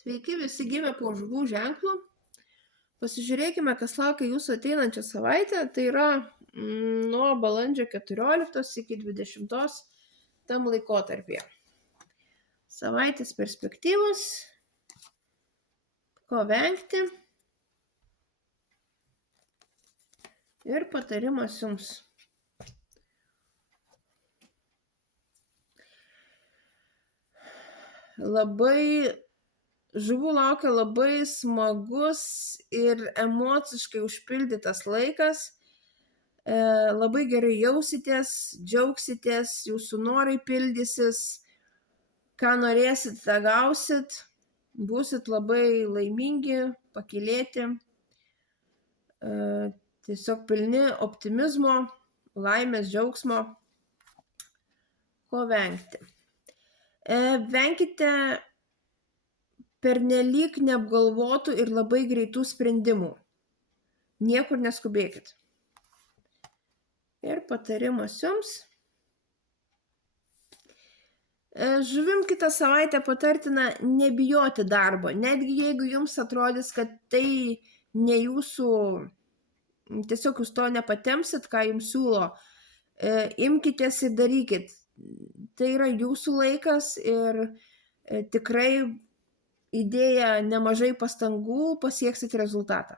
Sveiki visi gimę po žuvų ženklu. Pasižiūrėkime, kas laukia jūsų ateinančią savaitę. Tai yra nuo balandžio 14 iki 20 tam laikotarpyje. Savaitės perspektyvos, ko vengti ir patarimas jums. Žuvų laukia labai smagus ir emociškai užpildytas laikas. Labai gerai jausitės, džiaugsitės, jūsų norai pildysis, ką norėsit, tą gausit, būsit labai laimingi, pakylėti, tiesiog pilni optimizmo, laimės, džiaugsmo. Ko vengti? Venkite pernelyg neapgalvotų ir labai greitų sprendimų. Niekur neskubėkit. Ir patarimas jums. Žuvim kitą savaitę patartina nebijoti darbo. Netgi jeigu jums atrodys, kad tai ne jūsų, tiesiog jūs to nepatempsit, ką jums siūlo, imkitės ir darykit. Tai yra jūsų laikas ir tikrai įdėję nemažai pastangų pasieksit rezultatą.